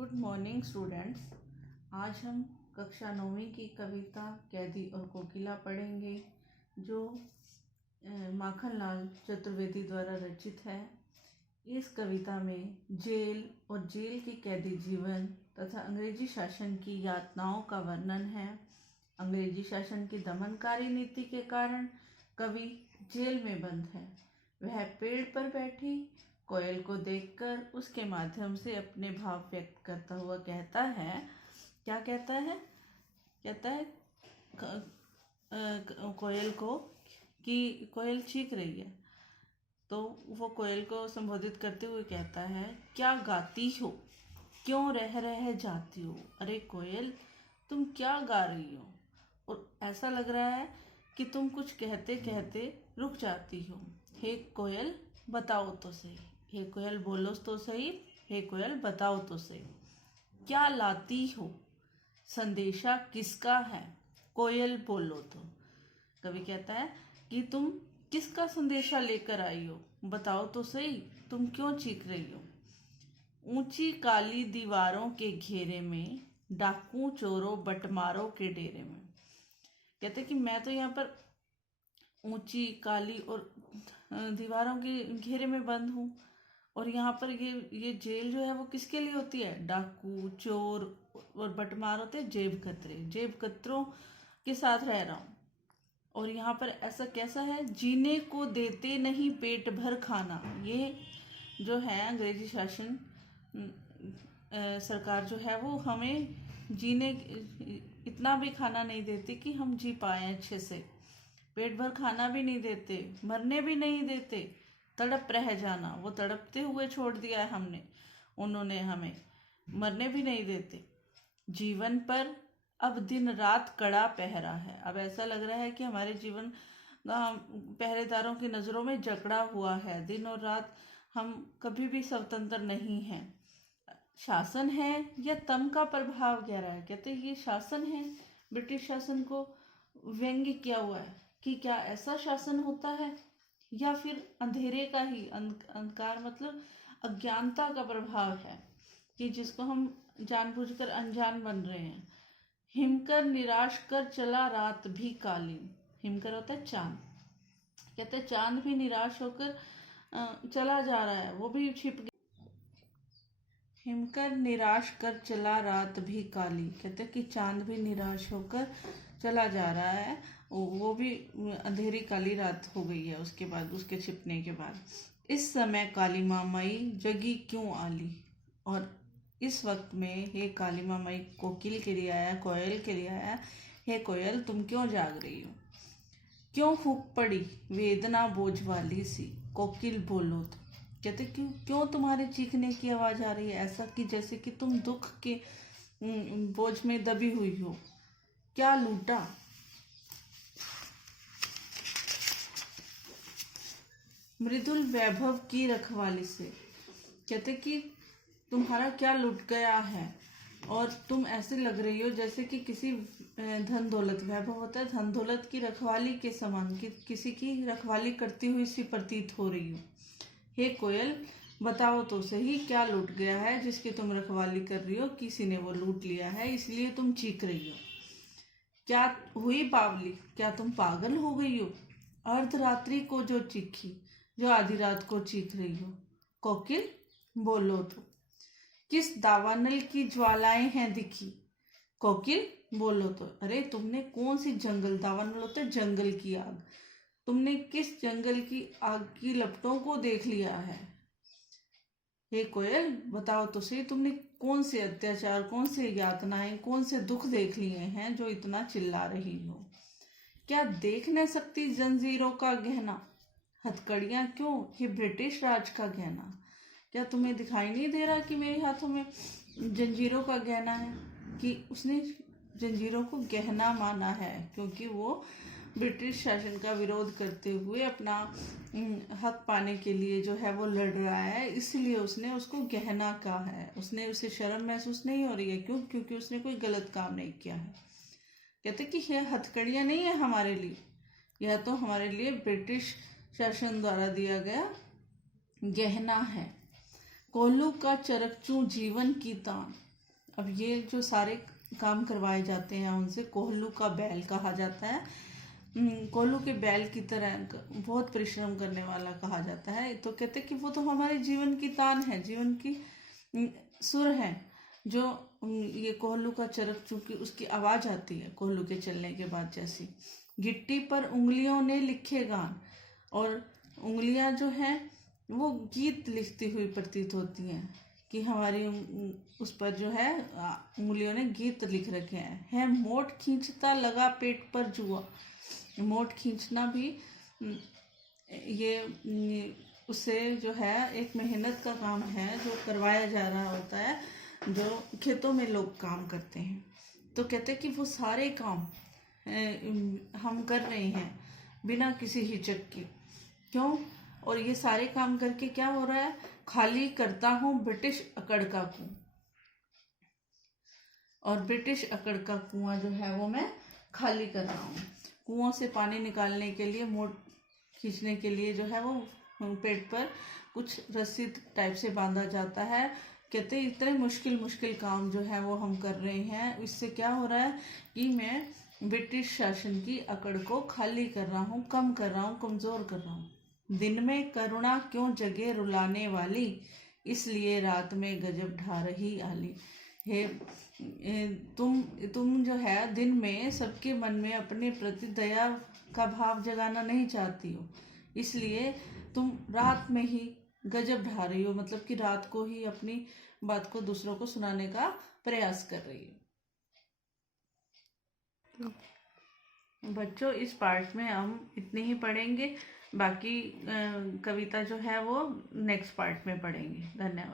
Good morning students. आज हम कक्षा 9वीं की कविता कैदी और कोकिला पढ़ेंगे जो माखनलाल चतुर्वेदी द्वारा रचित है। इस कविता में जेल और जेल के कैदी जीवन तथा अंग्रेजी शासन की यातनाओं का वर्णन है। अंग्रेजी शासन की दमनकारी नीति के कारण कवि जेल में बंद है। वह पेड़ पर बैठी कोयल को देखकर उसके माध्यम से अपने भाव व्यक्त करता हुआ कहता है, क्या कहता है? कहता है कोयल को कि कोयल चीख रही है, तो वो कोयल को संबोधित करते हुए कहता है, क्या गाती हो, क्यों रह रह जाती हो? अरे कोयल, तुम क्या गा रही हो? और ऐसा लग रहा है कि तुम कुछ कहते कहते रुक जाती हो। हे कोयल, बताओ तो सही। हे कोयल, बोलो तो सही। हे कोयल, बताओ तो सही, क्या लाती हो? संदेशा किसका है? कोयल, बोलो तो। कवि कहता है कि तुम किसका संदेशा लेकर आई हो? बताओ तो सही, तुम क्यों चीख रही हो? ऊंची काली दीवारों के घेरे में, डाकू चोरों बटमारों के डेरे में। कहते कि मैं तो यहाँ पर ऊंची काली और दीवारों के घेरे में बंद हूँ, और यहाँ पर ये जेल जो है वो किसके लिए होती है? डाकू, चोर और बटमार होते हैं जेब कतरों के साथ रह रहा हूँ। और यहाँ पर ऐसा कैसा है? जीने को देते नहीं पेट भर खाना। ये जो है अंग्रेजी शासन सरकार जो है वो हमें जीने इतना भी खाना नहीं देती कि हम जी पाए अच्छे से। पेट भर खाना भी नहीं देते, मरने भी नहीं देते, तड़प रह जाना, वो तड़पते हुए छोड़ दिया है उन्होंने हमें, मरने भी नहीं देते। जीवन पर अब दिन रात कड़ा पहरा है। अब ऐसा लग रहा है कि हमारे जीवन पहरेदारों की नज़रों में जकड़ा हुआ है। दिन और रात हम कभी भी स्वतंत्र नहीं हैं। शासन है या तम का प्रभाव गहरा है। कहते ये शासन है, ब्रिटिश शासन को व्यंग्य किया हुआ है कि क्या ऐसा शासन होता है, या फिर अंधेरे का ही अंधकार मतलब अज्ञानता का प्रभाव है कि जिसको हम जानबूझकर अनजान बन रहे हैं। हिमकर निराश कर चला रात भी कालीन। हिमकर होता है चांद। कहते हैं चांद भी निराश होकर चला जा रहा है, वो भी छिप गया। हिमकर निराश कर चला रात भी काली। कहते हैं कि चांद भी निराश होकर चला जा रहा है, वो भी अंधेरी काली रात हो गई है उसके बाद, उसके छिपने के बाद। इस समय काली माँ मई जगी क्यों आली? और इस वक्त में हे काली माँ मई कोकिल के लिए आया, कोयल के लिए आया। हे कोयल, तुम क्यों जाग रही हो? क्यों फूक पड़ी वेदना बोझ वाली सी? कोकिल, बोलो तो। कहते क्यों तुम्हारे चीखने की आवाज आ रही है, ऐसा कि जैसे कि तुम दुख के बोझ में दबी हुई हो। क्या लूटा मृदुल वैभव की रखवाली से? कहते कि तुम्हारा क्या लुट गया है, और तुम ऐसे लग रही हो जैसे कि किसी धन दौलत, वैभव होता है धन दौलत की रखवाली के समान, कि किसी की रखवाली करती हुई सी प्रतीत हो रही हो। हे कोयल, बताओ तो सही, क्या लूट गया है जिसकी तुम रखवाली कर रही हो? किसी ने वो लूट लिया है, इसलिए तुम चीख रही हो। क्या हुई बावली, क्या तुम पागल हो गई हो? अर्धरात्रि को जो चीखी, जो आधी रात को चीख रही हो। कोकिल, बोलो तो। किस दावानल की ज्वालाएं हैं दिखी? कोकिल, बोलो तो। अरे तुमने कौन सी जंगल, दावानल होता है जंगल की आग, तुमने किस जंगल की आग की लपटों को देख लिया है? हे कोयल, बताओ तो सही, तुमने कौन से अत्याचार, कौन से यातनाएं, कौन से दुख देख लिए हैं जो इतना चिल्ला रही हो? क्या देख न सकती जंजीरों का गहना? हथकड़ियाँ क्यों, ये ब्रिटिश राज का गहना? क्या तुम्हें दिखाई नहीं दे रहा कि मेरे हाथों में जंजीरों का गहना है? कि उसने जंजीरों को गहना माना है क्योंकि वो ब्रिटिश शासन का विरोध करते हुए अपना हक पाने के लिए जो है वो लड़ रहा है, इसलिए उसने उसको गहना कहा है। उसे शर्म महसूस नहीं हो रही है। क्यों? क्योंकि उसने कोई गलत काम नहीं किया है। कहते कि यह हथकड़ियाँ नहीं है हमारे लिए, यह तो हमारे लिए ब्रिटिश शासन द्वारा दिया गया गहना है। कोल्हू का चरकचू जीवन की तान। अब ये जो सारे काम करवाए जाते हैं उनसे कोल्हू का बैल कहा जाता है। कोल्हू के बैल की तरह बहुत परिश्रम करने वाला कहा जाता है। तो कहते कि वो तो हमारे जीवन की तान है, जीवन की सुर है। जो ये कोल्हू का चरक, चूंकि उसकी आवाज आती है कोल्हू के चलने के बाद, जैसी गिट्टी पर उंगलियों ने लिखे गान, और उंगलियां जो हैं वो गीत लिखती हुई प्रतीत होती हैं कि हमारी उस पर जो है उंगलियों ने गीत लिख रखे हैं। है मोट खींचता लगा पेट पर जुआ। मोट खींचना भी ये उससे जो है एक मेहनत का काम है जो करवाया जा रहा होता है, जो खेतों में लोग काम करते हैं। तो कहते हैं कि वो सारे काम हम कर रहे हैं बिना किसी हिचक के। क्यों? और ये सारे काम करके क्या हो रहा है? खाली करता हूँ ब्रिटिश अकड़ का कुआं। और ब्रिटिश अकड़ का कुआं जो है वो मैं खाली कर रहा हूँ। कुआं से पानी निकालने के लिए, मोट खींचने के लिए जो है वो पेट पर कुछ रस्सी टाइप से बांधा जाता है। कहते इतने मुश्किल काम जो है वो हम कर रहे हैं। इससे क्या हो रहा है कि मैं ब्रिटिश शासन की अकड़ को खाली कर रहा हूँ, कम कर रहा हूँ, कमज़ोर कर रहा हूँ। दिन में करुणा क्यों जगे रुलाने वाली, इसलिए रात में गजब ढा रही आली। हे तुम जो है दिन में सबके मन में अपने प्रति दया का भाव जगाना नहीं चाहती हो, इसलिए तुम रात में ही गजब ढा रही हो। मतलब कि रात को ही अपनी बात को दूसरों को सुनाने का प्रयास कर रही हो। बच्चों, इस पार्ट में हम इतने ही पढ़ेंगे, बाकी कविता जो है वो नेक्स्ट पार्ट में पढ़ेंगे। धन्यवाद।